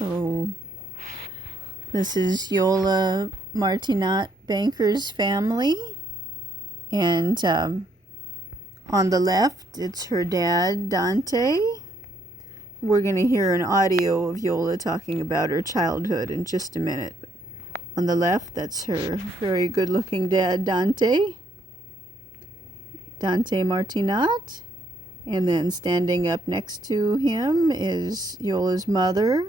So this is Iole Martinat Banker's family, and on the left it's her dad Dante. We're going to hear an audio of Iole talking about her childhood in just a minute. On the left, that's her very good-looking dad Dante Martinat. And then standing up next to him is Iole's mother,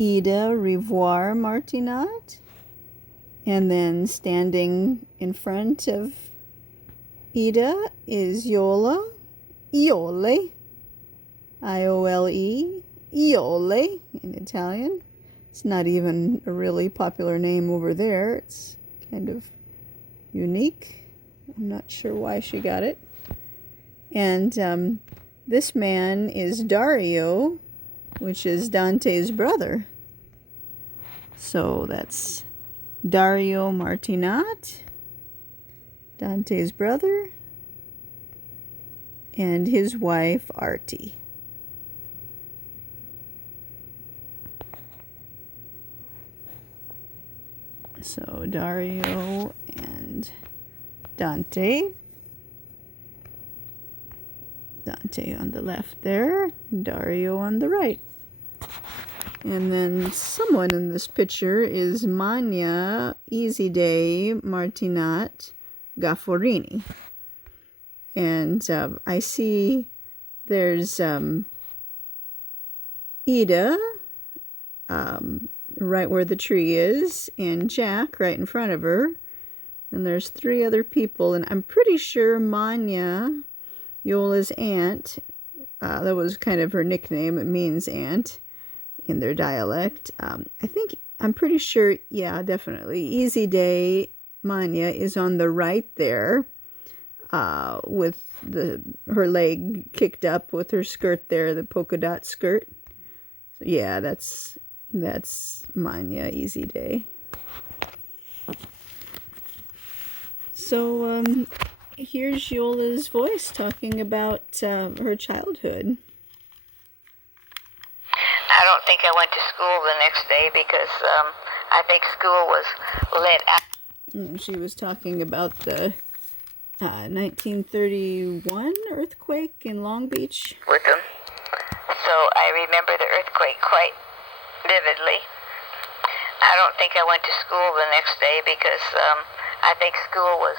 Ida Revoir Martinat. And then standing in front of Ida is Iole, I-O-L-E, Iole in Italian. It's not even a really popular name over there. It's kind of unique. I'm not sure why she got it. And this man is Dario, which is Dante's brother. So that's Dario Martinat, Dante's brother, and his wife Artie. So Dario and Dante on the left there, Dario on the right. And then someone in this picture is Mania Easyday Martinat Gafforini. And I see there's Ida right where the tree is, and Jack right in front of her. And there's three other people, and I'm pretty sure Manya, Iole's aunt, that was kind of her nickname. It means aunt in their dialect. I'm pretty sure, yeah, definitely. Easy Day Manya is on the right there, with her leg kicked up with her skirt there, the polka dot skirt. So yeah, that's Manya Easy Day. So here's Iole's voice talking about her childhood. I don't think I went to school the next day because I think school was let out. She was talking about the 1931 earthquake in Long Beach. With them. So I remember the earthquake quite vividly. I don't think I went to school the next day because I think school was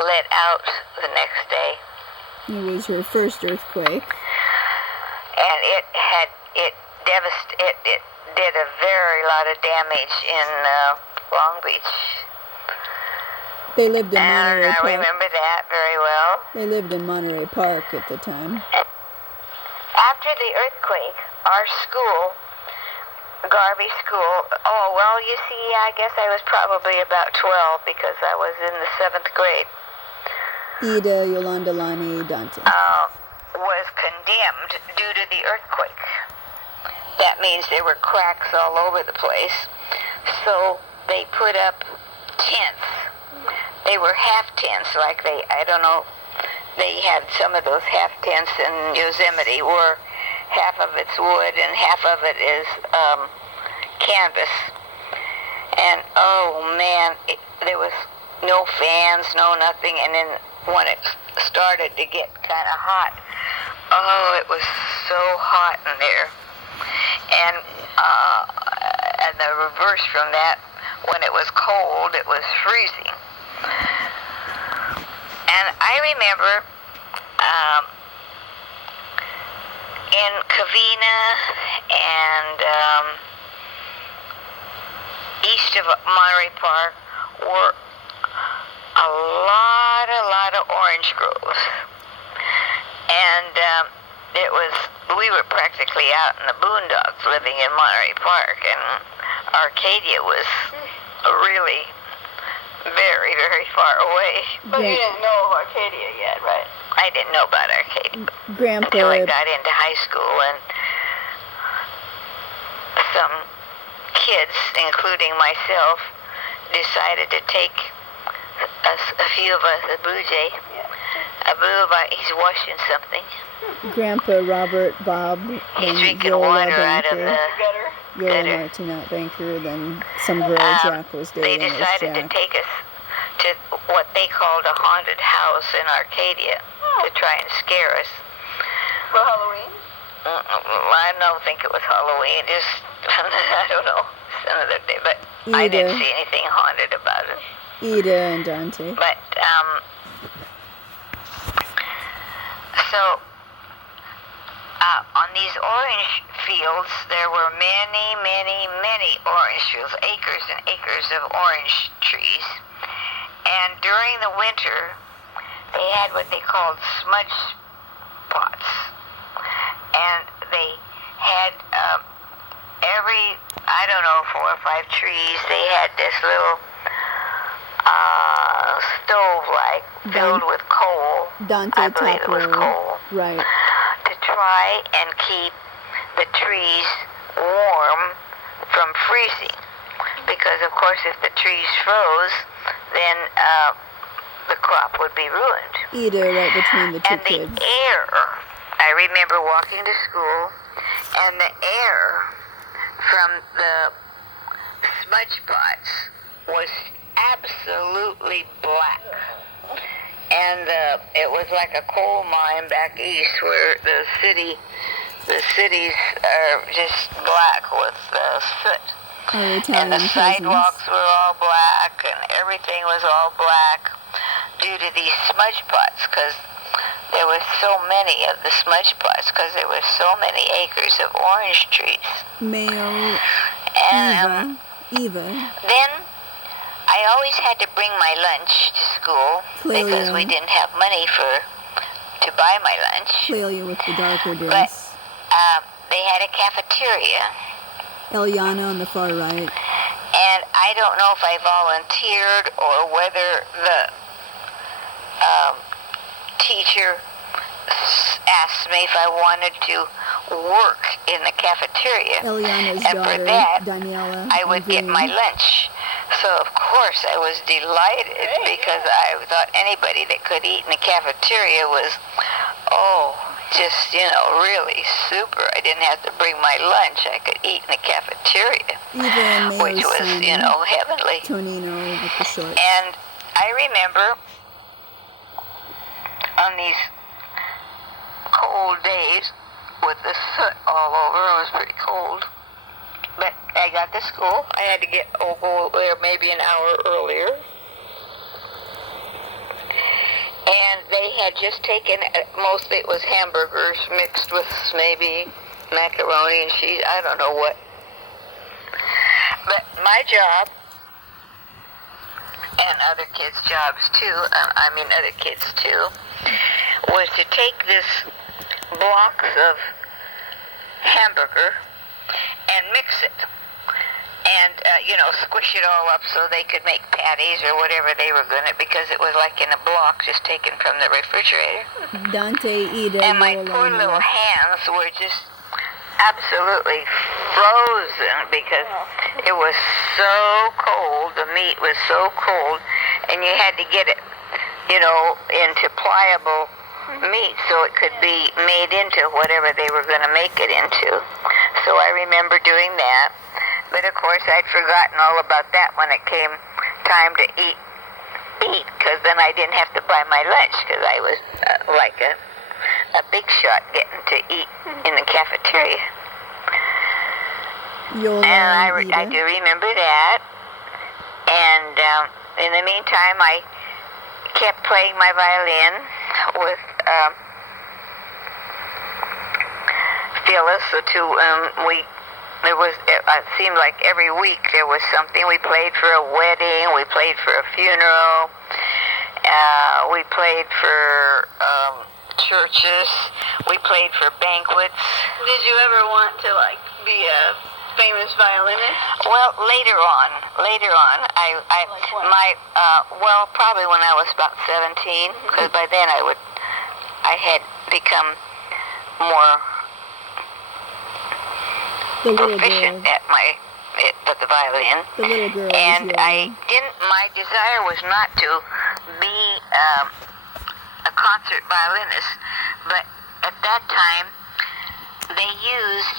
let out the next day. It was her first earthquake. And it did a very lot of damage in Long Beach. They lived in Monterey Park. I remember that very well. They lived in Monterey Park at the time. After the earthquake, our school, Garvey School, you see, I guess I was probably about 12 because I was in the 7th grade. Ida, Yolanda, Lani, Dante. Was condemned due to the earthquake. That means there were cracks all over the place. So they put up tents. They were half tents, like they had some of those half tents in Yosemite where half of it's wood and half of it is canvas. And oh man, there was no fans, no nothing. And then when it started to get kind of hot, it was so hot in there. And the reverse from that, when it was cold, it was freezing. And I remember in Covina and east of Monterey Park were a lot of orange groves. And we were practically out in the boondocks living in Monterey Park, and Arcadia was really very, very far away. But you didn't know Arcadia yet, right? I didn't know about Arcadia until I got into high school, and some kids, including myself, decided to take a few of us, a boujee, I believe he's washing something. Grandpa Robert Bob, He's then drinking Iole water out of banker, the Iole gutter. Martinat banker, then some girl Jack was They dating was decided to Jack. take us to what they called a haunted house in Arcadia to try and scare us. For Halloween? I don't think it was Halloween. Just I don't know, some other day. But I didn't Ida. see anything haunted about it. Ida and Dante. But so on these orange fields, there were many, many, many orange fields, acres and acres of orange trees. And during the winter, they had what they called smudge pots. And they had every, I don't know, 4 or 5 trees, they had this little stove-like filled with coal. Dante I believe it was coal. Right. To try and keep the trees warm from freezing. Because, of course, if the trees froze, then the crop would be ruined. Ida right between the two And the kids. air, I remember walking to school, and the air from the smudge pots was absolutely black. And it was like a coal mine back east where the cities are just black with soot. Our And the Italian sidewalks cousins. were all black, and everything was all black due to these smudge pots, because there were so many of the smudge pots, because there were so many acres of orange trees. Mayo, And Eva. then I always had to bring my lunch to school because we Clelia. didn't have money to buy my lunch. Clelia with the darker But dress. they had a cafeteria. Eliana on the far right. And I don't know if I volunteered or whether the teacher asked me if I wanted to work in the cafeteria. Eliana's And for daughter, that, Daniela. I would get my lunch. So, of course, I was delighted because I thought anybody that could eat in the cafeteria was, just, really super. I didn't have to bring my lunch. I could eat in the cafeteria, Eva and which Mayo's was, son, heavenly. Tonino with the shorts. And I remember on these cold days with the soot all over, it was pretty cold. But I got to school. I had to go there maybe an hour earlier. And they had just taken, mostly it was hamburgers mixed with maybe macaroni and cheese. I don't know what. But my job, and other kids' jobs too, other kids too, was to take this blocks of hamburger and mix it. And, squish it all up so they could make patties or whatever they were going to, because it was like in a block just taken from the refrigerator. Dante, Ida, And my poor little hands were just absolutely frozen because it was so cold. The meat was so cold, and you had to get it, into pliable meat so it could be made into whatever they were going to make it into. So I remember doing that. But of course, I'd forgotten all about that when it came time to eat, because then I didn't have to buy my lunch, because I was like a big shot getting to eat in the cafeteria. Yola And I do remember that. And in the meantime, I kept playing my violin with Phyllis. It seemed like every week there was something. We played for a wedding, we played for a funeral, we played for churches, we played for banquets. Did you ever want to, be a famous violinist? Well, later on, probably when I was about 17, because by then I had become more proficient at the violin. The little girl. And my desire was not to be a concert violinist, but at that time they used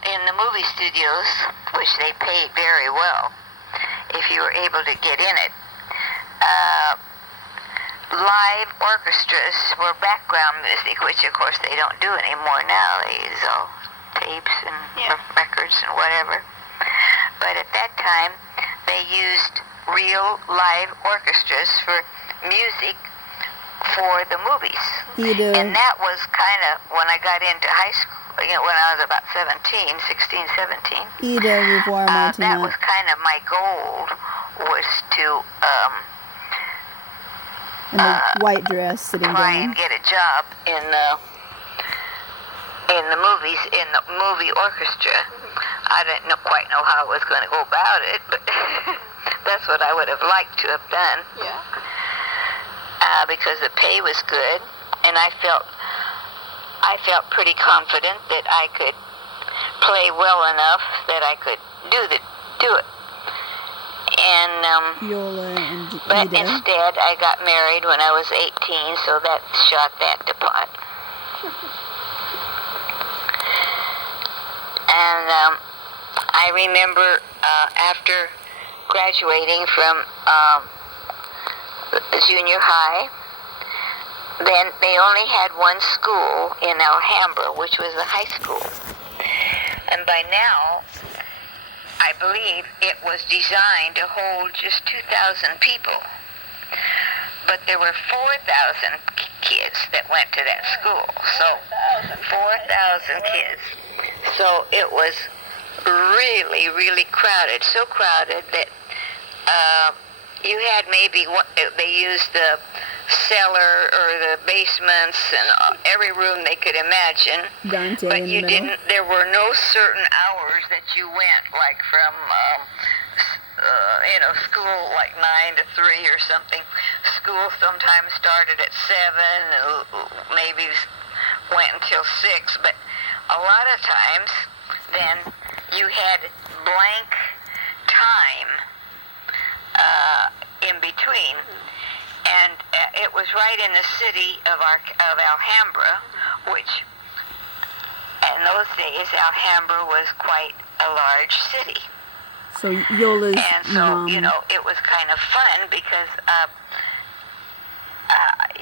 in the movie studios, which they paid very well if you were able to get in it. Live orchestras were background music, which of course they don't do anymore now. They use all tapes and records and whatever. But at that time, they used real live orchestras for music for the movies. And that was kind of when I got into high school, when I was about 16, 17. That was kind of my goal, was to in the white dress sitting try down. and get a job in the movies, in the movie orchestra. I didn't quite know how I was going to go about it, but that's what I would have liked to have done. Yeah. Because the pay was good, and I felt pretty confident that I could play well enough that I could do it. And Iole and but Ida. instead, I got married when I was 18, so that shot that to pot. And I remember after graduating from junior high, then they only had one school in Alhambra, which was a high school. And by now, I believe it was designed to hold just 2,000 people. But there were 4,000 kids that went to that school. So 4,000 kids. So it was really, really crowded. So crowded that you had maybe they used the cellar or the basements and every room they could imagine. Dante but in the you middle. didn't. There were no certain hours that you went, like from school like 9 to 3 or something. School sometimes started at 7, maybe went until 6, but a lot of times then you had blank time in between. And it was right in the city of Alhambra, which in those days Alhambra was quite a large city. So Iole's And so, mom. it was kind of fun because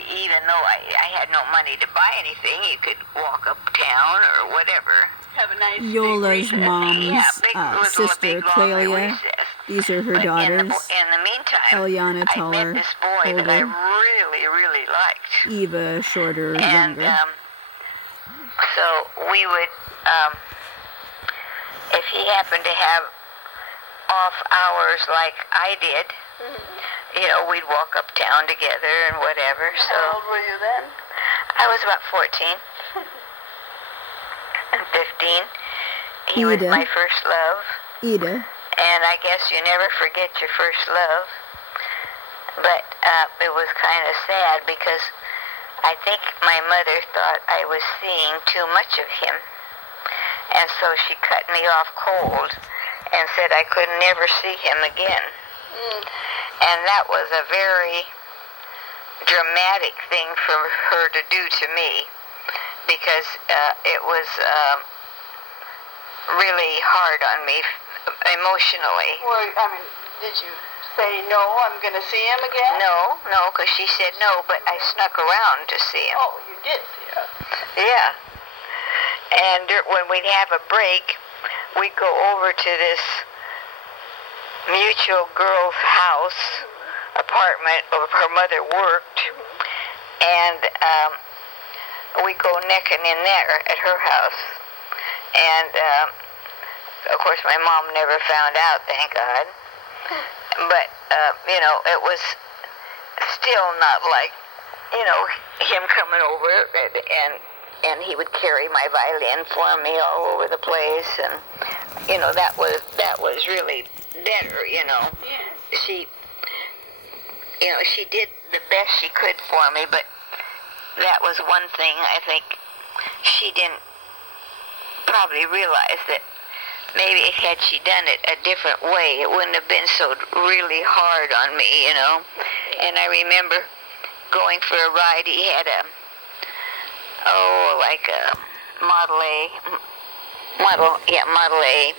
even though I had no money to buy anything, you could walk uptown or whatever. Have a nice Iola's big mom's It was a sister, big, long Clelia. recess. These are her But daughters. in the meantime, Eliana, I taller, met this boy that I older. really, really liked. Eva, shorter, And younger. so we would, if he happened to have off hours like I did, we'd walk uptown together and whatever. So How old were you then? I was about 14 and 15. He was Ida. my first love. Ida. And I guess you never forget your first love. But it was kind of sad because I think my mother thought I was seeing too much of him. And so she cut me off cold and said I could never see him again. And that was a very dramatic thing for her to do to me because it was really hard on me emotionally. Well, did you say, no, I'm going to see him again? No, because she said no, but I snuck around to see him. Oh, you did see him. Yeah. And when we'd have a break, we'd go over to this mutual girl's house, apartment, where her mother worked, and we'd go necking in there at her house. And, of course, my mom never found out, thank God. But, it was still not like, him coming over and he would carry my violin for me all over the place, and that was really better. She did the best she could for me, but that was one thing I think she didn't probably realize, that maybe had she done it a different way, it wouldn't have been so really hard on me. And I remember going for a ride. He had like a Model A. Model A.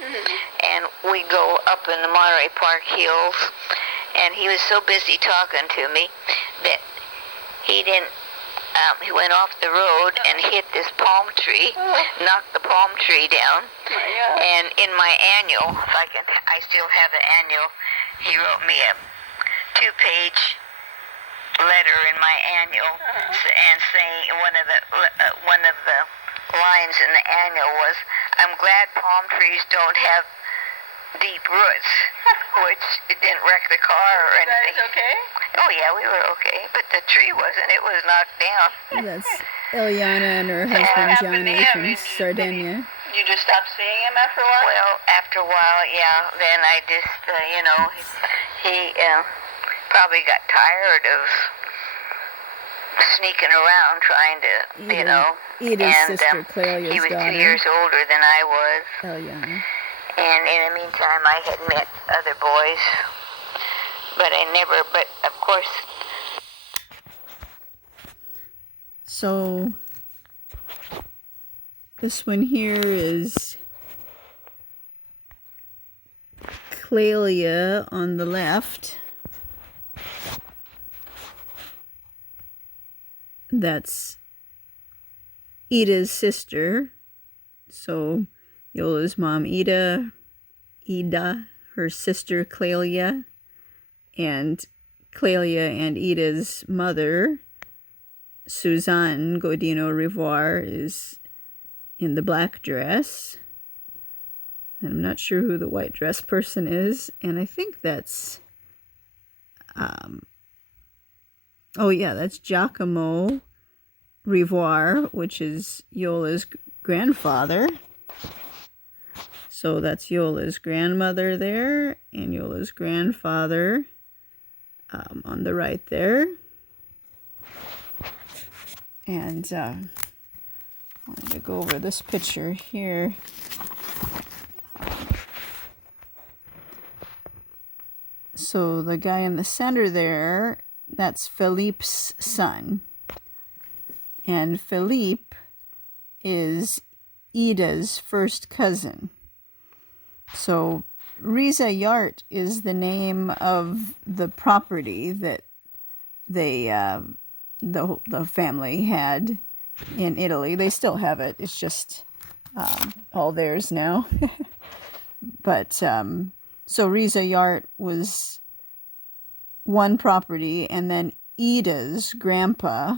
And we go up in the Monterey Park Hills, and he was so busy talking to me that he didn't, he went off the road and hit this palm tree, knocked the palm tree down. And in my annual, I still have the annual, he wrote me a 2-page letter in my annual, and saying one of the lines in the annual was, "I'm glad palm trees don't have deep roots," which it didn't wreck the car or anything. You guys okay? Oh yeah, we were okay, but the tree wasn't. It was knocked down. That's Eliana and her husband Johnny from Sardinia. You just stopped seeing him after a while? Well, after a while, yeah. Then I just, he probably got tired of sneaking around trying to, Ida's sister, Clelia's he was daughter. 2 years older than I was. Eliana. And in the meantime, I had met other boys, but of course. So, this one here is Clelia on the left. That's Ida's sister. So, Iola's mom, Ida, her sister, Clelia, and Clelia and Ida's mother, Suzanne Godino Rivoire, is in the black dress. And I'm not sure who the white dress person is, and I think that's, that's Giacomo Rivoire, which is Iola's grandfather. So that's Iola's grandmother there, and Iola's grandfather on the right there. And I wanted to go over this picture here. So the guy in the center there, that's Philippe's son. And Philippe is Ida's first cousin. So Riza Yart is the name of the property that they, the family had in Italy. They still have it. It's just all theirs now. But so Riza Yart was one property, and then Ida's grandpa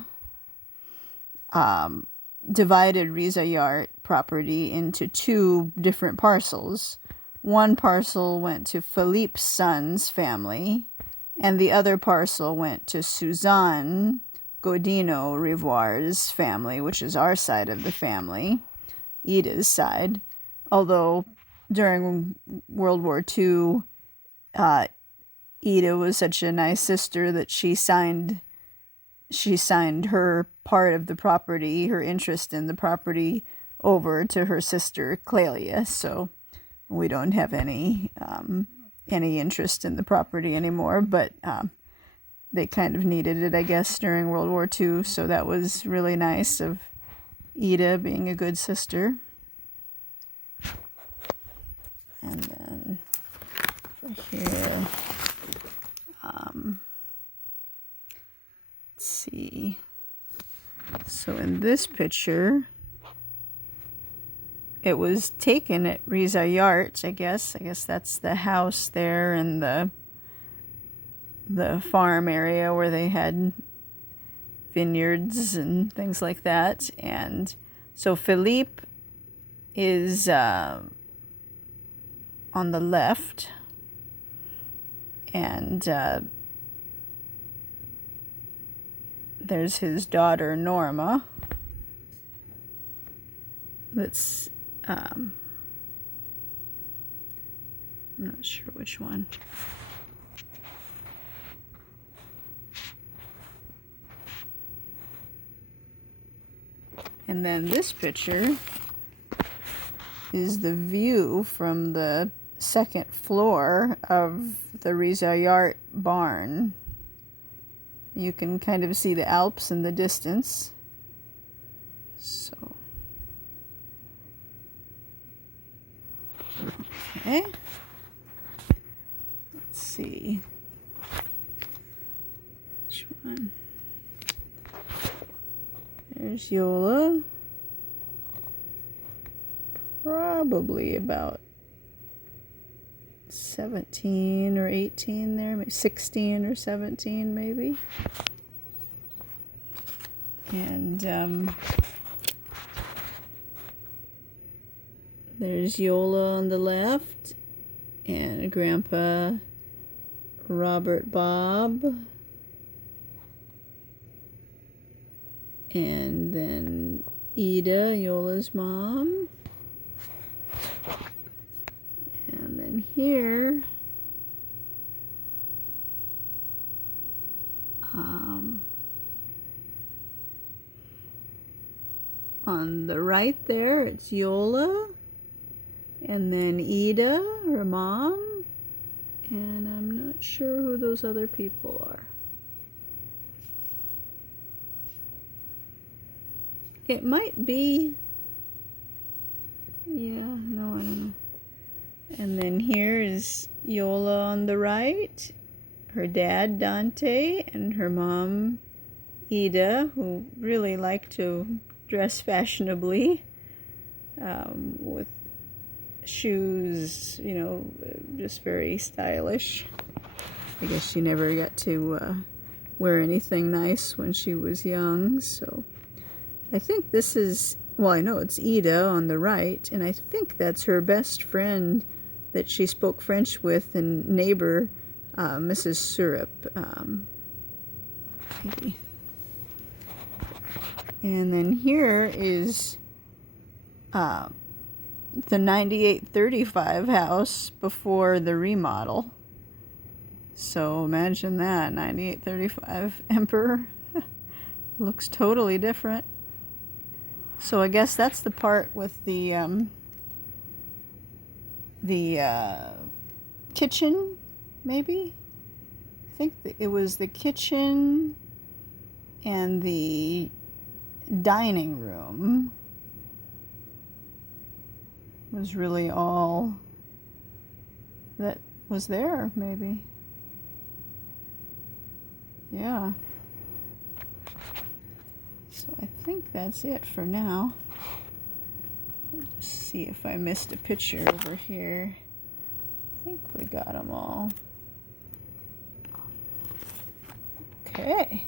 divided Riza Yart property into 2 different parcels. One parcel went to Philippe's son's family, and the other parcel went to Suzanne Godino Rivoire's family, which is our side of the family, Ida's side. Although during World War II, Ida was such a nice sister that she signed her part of the property, her interest in the property, over to her sister Clelia. So we don't have any interest in the property anymore, but they kind of needed it, I guess, during World War II. So that was really nice of Ida being a good sister. And then for here, let's see. So in this picture, it was taken at Riza Yart, I guess. I guess that's the house there and the farm area where they had vineyards and things like that. And so Philippe is on the left, and there's his daughter Norma. That's I'm not sure which one. And then this picture is the view from the second floor of the Riza Yart barn. You can kind of see the Alps in the distance. So, okay. Let's see. Which one? There's Iole. Probably about 17 or 18 there, maybe 16 or 17 maybe. And there's Iole on the left, and Grandpa Robert Bob, and then Ida, Iole's mom. And then here, on the right there, it's Iole, and then Ida, her mom, and I'm not sure who those other people are. It might be, yeah, no, I don't know. And then here is Iole on the right, her dad Dante, and her mom Ida, who really liked to dress fashionably, with shoes, you know, just very stylish. I guess she never got to wear anything nice when she was young, so I think this is, well, I know it's Ida on the right, and I think that's her best friend that she spoke French with, and neighbor, Mrs. Syrup, maybe. And then here is the 9835 house before the remodel. So imagine that, 9835 Emperor. Looks totally different. So I guess that's the part with the kitchen, maybe? I think it was the kitchen and the dining room was really all that was there, maybe. Yeah. So I think that's it for now. Let's see if I missed a picture over here. I think we got them all. Okay.